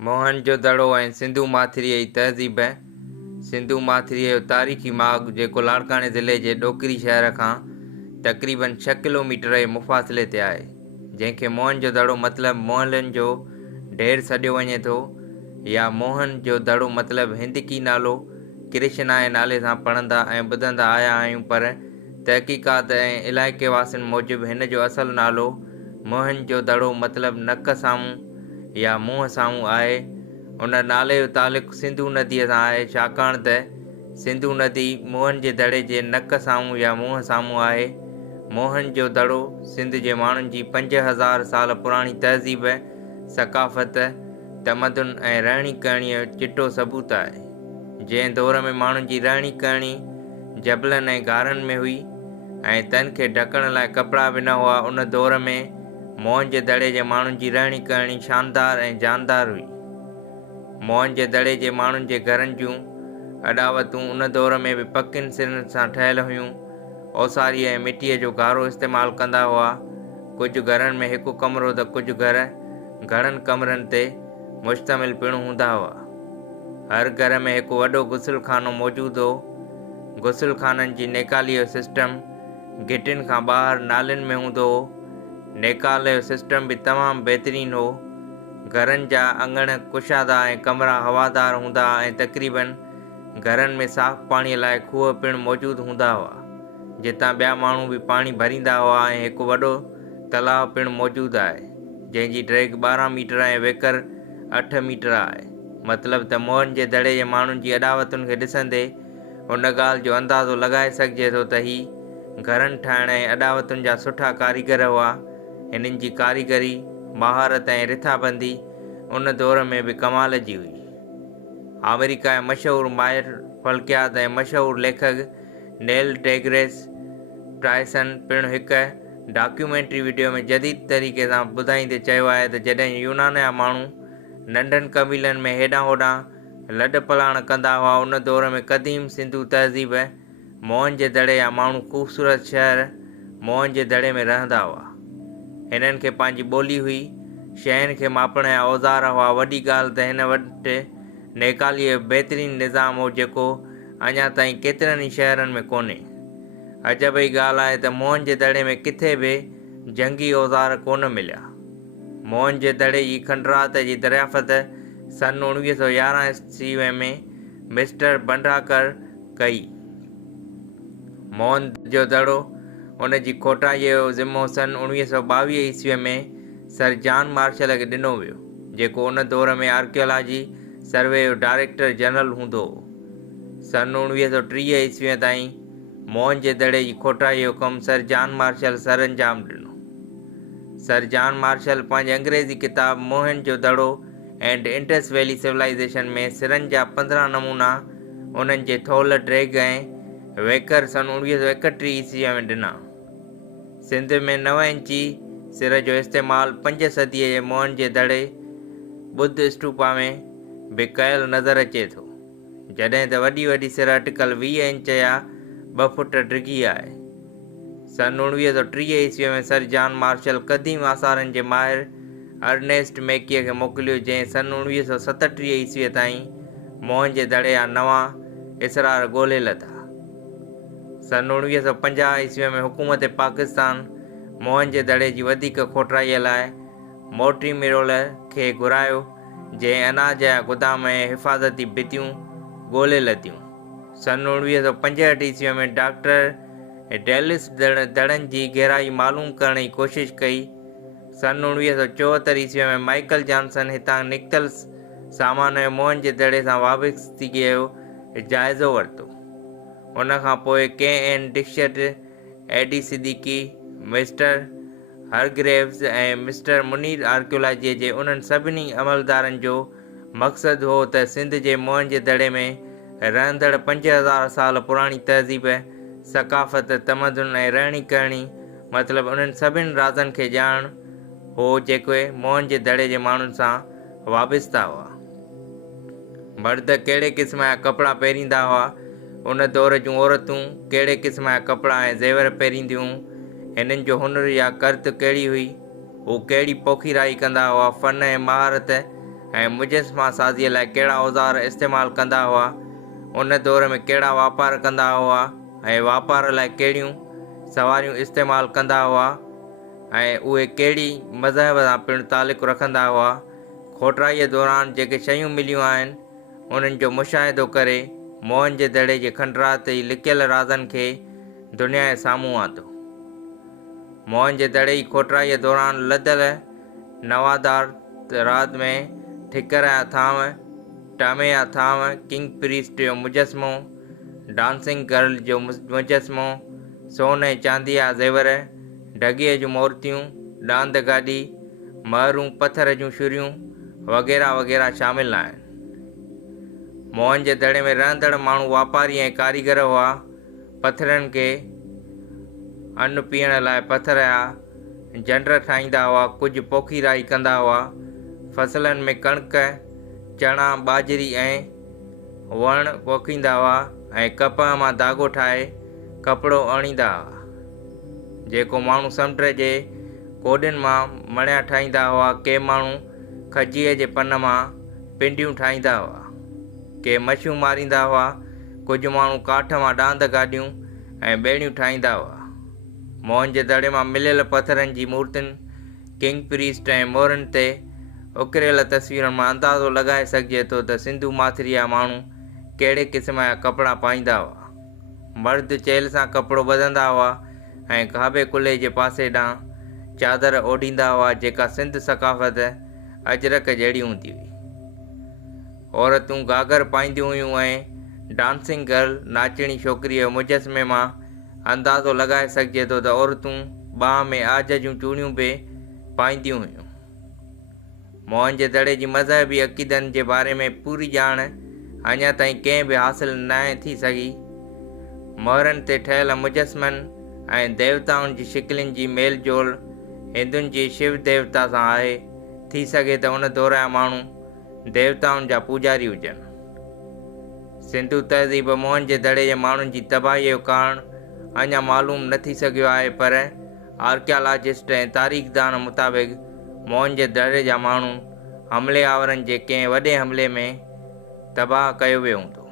मोहनजोदड़ो ऐं सिंधु माथिरीअ जी तहज़ीब। सिंधु माथिरीअ जो तारीख़ी माॻु जेको लाड़काने ज़िले जे ॾोकिरी शहर खां तक़रीबन 6 किलोमीटर जे मुफ़ासिले ते आहे, जंहिंखे मोहनजोदड़ो मतिलबु मोहननि जो ढेर सॾियो वञे थो, या मोहन जो दड़ो मतिलबु हिंदकी नालो कृष्णा जे नाले सां पढ़ंदा ऐं ॿुधंदा आया आहियूं, पर तहक़ीक़ात ऐं इलाइक़े वासियुनि मूजिबि हिन जो असुलु नालो मोहनजोदड़ो मतिलबु नक साम्हूं या मुंहं साम्हूं आहे। उन नाले जो तालुक़ु सिंधु नदीअ सां आहे, छाकाणि त सिंधु नदी मोहन जे दड़े जे नक साम्हूं या मुंहं साम्हूं आहे। मोहनजोदड़ो सिंध जे माण्हुनि जी 5000 साल पुराणी तहज़ीब, सक़ाफ़त, तमदन ऐं रहणी करणीअ जो चिटो सबूत आहे। जंहिं दौर में माण्हुनि जी रहणी करणी जबलनि ऐं गारनि में हुई ऐं तन खे ढकण लाइ कपिड़ा बि न हुआ, उन दौर में मोहन जे दड़े जे माण्हुनि जी रहणी करणी शानदार ऐं जानदार हुई। मोहन जे दड़े जे माण्हुनि जे घरनि जूं अॾावतूं उन दौर में बि पकियुनि सिरनि सां ठहियल हुयूं। ओसारी ऐं मिटीअ जो गारो इस्तेमालु कंदा हुआ। कुझु घरनि में हिकु कमरो त कुझु घर घणनि कमरनि ते मुश्तमिल पिणु हूंदा हुआ। हर घर में हिकु वॾो गुसलखानो मौजूदु हो। गुसलखाननि जी नेकालीअ जो सिस्टम घिटियुनि खां ॿाहिरि नालियुनि में हूंदो हो। नेकाल जो सिस्टम बि तमामु बहितरीनु हो। घरनि जा अंगण कुशादा ऐं कमरा हवादार हूंदा ऐं तक़रीबन घरनि में साफ़ पाणीअ लाइ खूह पिणु मौजूदु हूंदा हुआ, जितां ॿिया माण्हू बि पाणी भरींदा हुआ, ऐं हिकु वॾो तलाउ पिणु मौजूदु आहे, जंहिंजी ड्रैग 12 मीटर ऐं वेकर 8 मीटर आहे। मतिलबु त मोहन जे दड़े जे माण्हुनि जी अॾावतुनि खे ॾिसंदे उन ॻाल्हि जो अंदाज़ो लॻाए सघिजे थो त ही घरनि ठाहिण ऐं अॾावतुनि जा सुठा कारीगर हुआ। हिननि जी कारीगरी, महारत ऐं रिथाबंदी उन दौर में बि कमाल जी हुई। अमेरिका जे मशहूरु माहिर फल्कियात ऐं मशहूरु लेखक नेल डेग्रेस टायसन पिणु हिकु डॉक्यूमेंट्री वीडियो में जदीद तरीक़े सां ॿुधाईंदे चयो आहे त जॾहिं यूनान जा माण्हू नंढनि क़बीलनि में हेॾां होॾां लॾ पलाण कंदा हुआ, उन दौर में क़दीम सिंधु तहज़ीब मोहन जे दड़े जा माण्हू ख़ूबसूरत शहर मोहन जे दड़े में रहंदा हुआ। हिननि खे पंहिंजी ॿोली हुई, शयुनि खे मापण जा औज़ार हुआ। वॾी ॻाल्हि त हिन वटि नेकालीअ जो बहितरीनु निज़ाम हो, जेको अञा ताईं केतिरनि ई शहरनि में कोन्हे। अजब जी ॻाल्हि आहे त मोहन जे दड़े में किथे बि जंगी औज़ार कोन मिलिया। मोहन जे दड़े जी खंडरात जी दरियाफ़त सन 1911 ईस्वी में मिस्टर भंडारकर कई। मोहन जो दड़ो उन जी खोटाईअ जो ज़िम्मो सन 1922 ईस्वी में सर जॉन मार्शल खे ॾिनो वियो, जेको उन दौर में आर्कियोलॉजी सर्वे जो डायरेक्टर जनरल हूंदो हो। सन 1930 ईस्वी ताईं मोहन जे दड़े जी खोटाईअ जो कमु सर जॉन मार्शल सर अंजाम ॾिनो। सर जॉन मार्शल पंहिंजे अंग्रेज़ी किताब मोहन जो Daro and Indus valley civilisation में सिरनि जा 15 नमूना, उन्हनि जे थोल, ड्रैग ऐं वेकर सन 1931 ईस्वी में ॾिना। सिंध में 9 इंची सिर जो इस्तेमालु 5 सदीअ जे मोहन जे दड़े बुद्ध स्तूपा में बि कयल नज़र अचे थो, जॾहिं त वॾी वॾी सिर अटिकल 20 इंच या 2 फुट डिघी आहे। सन 1930 ईस्वी में सर जॉन मार्शल क़दीम आसारनि जे माहिर अर्नेस्ट मैकीअ खे मोकिलियो, जंहिं सन 1937 ईस्वी ताईं मोहन जे दड़े जा नवां इसरार ॻोल्हे लथा। सन 1950 ईस्वी में हुकूमत पाकिस्तान मोहन जे दड़े जी वधीक खोटाईअ लाइ मोर्टी मिरोल खे घुरायो, जंहिं अनाज जा गुदाम ऐं हिफ़ाज़ती भितियूं ॻोल्हे लथियूं। सन 1965 ईस्वी में डॉक्टर डेलिस दड़नि जी गहराई मालूम करण जी कोशिशि कई। सन 1974 ईस्वी में माइकल जॉनसन हितां निकितल सामान जो मोहन जे दड़े सां वाबस्तगीअ जो जाइज़ो वरितो। उन खां पोइ के.एन. डिक्शट, एडी सिद्दीकी, मिस्टर हरग्रेव्स ऐं मिस्टर मुनीर आर्कियोलॉजीअ जे उन्हनि सभिनी अमलदारनि जो मक़सदु हो त सिंध जे मोहन जे दड़े में रहंदड़ 5000 साल पुराणी तहज़ीब, सक़ाफ़त, तमदन ऐं रहणी करणी, मतिलबु उन्हनि सभिनी राज़नि खे ॼाण हो जेके मोहन जे दड़े जे माण्हुनि सां वाबस्ता हुआ। मर्द कहिड़े क़िस्म जा कपिड़ा पहिरींदा हुआ, उन दौर जूं औरतूं कहिड़े क़िस्म जा कपिड़ा ऐं ज़ेवर पहिरींदियूं, हिननि जो हुनुर या करत कहिड़ी हुई, हू कहिड़ी पोखीराई कंदा हुआ, फ़न ऐं महारत ऐं मुजस्मा साज़ीअ लाइ कहिड़ा औज़ार इस्तेमालु कंदा हुआ, उन दौर में कहिड़ा वापार कंदा हुआ ऐं वापार लाइ कहिड़ियूं सवारियूं इस्तेमालु कंदा हुआ ऐं उहे कहिड़ी मज़हब सां पिणु तालुक़ु रखंदा हुआ। खोटराईअ दौरान जेके शयूं मिलियूं आहिनि उन्हनि जो मुशाहिदो करे मोहनजोदड़े जे खंडरात जी लिकियल राज़नि खे दुनिया जे साम्हूं आंदो। मोहनजोदड़े जी खोटराईअ दौरान लदल नवादार रात में ठिकर जा थांव, टामे जा थांव, किंग प्रीस्ट जो मुजस्मो, डांसिंग गर्ल जो मुजस्मो, सोन ऐं चांदी जा ज़ेवर, ढॻीअ जूं मूर्तियूं, डांद गाॾी, महरूं पथर जूं छुरियूं वग़ैरह वग़ैरह शामिल आहिनि। मोहनजोदड़े में रहंदड़ माण्हू वापारी ऐं कारीगर हुआ। पथरनि खे अन्न पीअण लाइ पथर जा जंडर ठाहींदा हुआ, कुझु पोखीराई कंदा हुआ। फसलनि में कणिक, चणा, बाजरी ऐं वण पोखींदा हुआ ऐं कपह मां धाॻो ठाहे कपिड़ो आणींदा हुआ, जेको माण्हू समुंड जे कोॾनि मां मणिया ठाहींदा हुआ। के माण्हू खजीअ जे पन मां पिंडियूं ठाहींदा हुआ, के मछियूं मारींदा हुआ, कुझु माण्हू काठ मां डांद गाॾियूं ऐं ॿेड़ियूं ठाहींदा हुआ। मोहनजोदड़े मां मिलियल पथरनि जी मूर्तियुनि, किंग प्रीस्ट ऐं मोहरनि ते उकिरियल तस्वीरुनि मां अंदाज़ो लॻाए सघिजे थो त सिंधु माथिरी जा माण्हू कहिड़े क़िस्म जा कपिड़ा पाईंदा हुआ। मर्द चेल सां कपिड़ो ॿधंदा हुआ ऐं खाॿे कुल्हे जे पासे ॾांहुं चादर ओढ़ींदा हुआ, जेका सिंध सक़ाफ़त अजरक जहिड़ी हूंदी हुई। औरतूं घाघर पाईंदियूं हुयूं ऐं डांसिंग गर्ल नाचणी छोकिरीअ जो मुजस्मे मां अंदाज़ो लॻाए सघिजे थो त औरतूं ॿाह में आज जूं चूड़ियूं बि पाईंदियूं हुयूं। मोहनजोदड़े जी मज़हबी अक़ीदनि जे बारे में पूरी ॼाण अञा ताईं कंहिं बि हासिलु न थी सघी। मोहरनि ते ठहियल मुजस्मनि ऐं देवताउनि जी शिकिलनि जी मेल जोल हिंदुनि जी शिव देवता सां आहे। थी सघे त उन दौर जा माण्हू देवताउनि जा पूॼारी हुजनि। सिंधु तहज़ीब मोहनजोदड़े जे माण्हुनि जी तबाहीअ जो कारण अञा मालूम न थी सघियो आहे, पर आर्कियालॉजिस्ट ऐं तारीख़दान मुताबिक़ मोहनजोदड़े जा माण्हू हमलेआवरनि जे कंहिं वॾे हमले में तबाह कयो वियो हूंदो,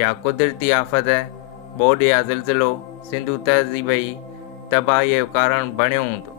या कुदरती आफ़त, ॿोॾि या ज़िलज़िलो सिंधु तहज़ीब जी तबाहीअ जो कारण बणियो हूंदो।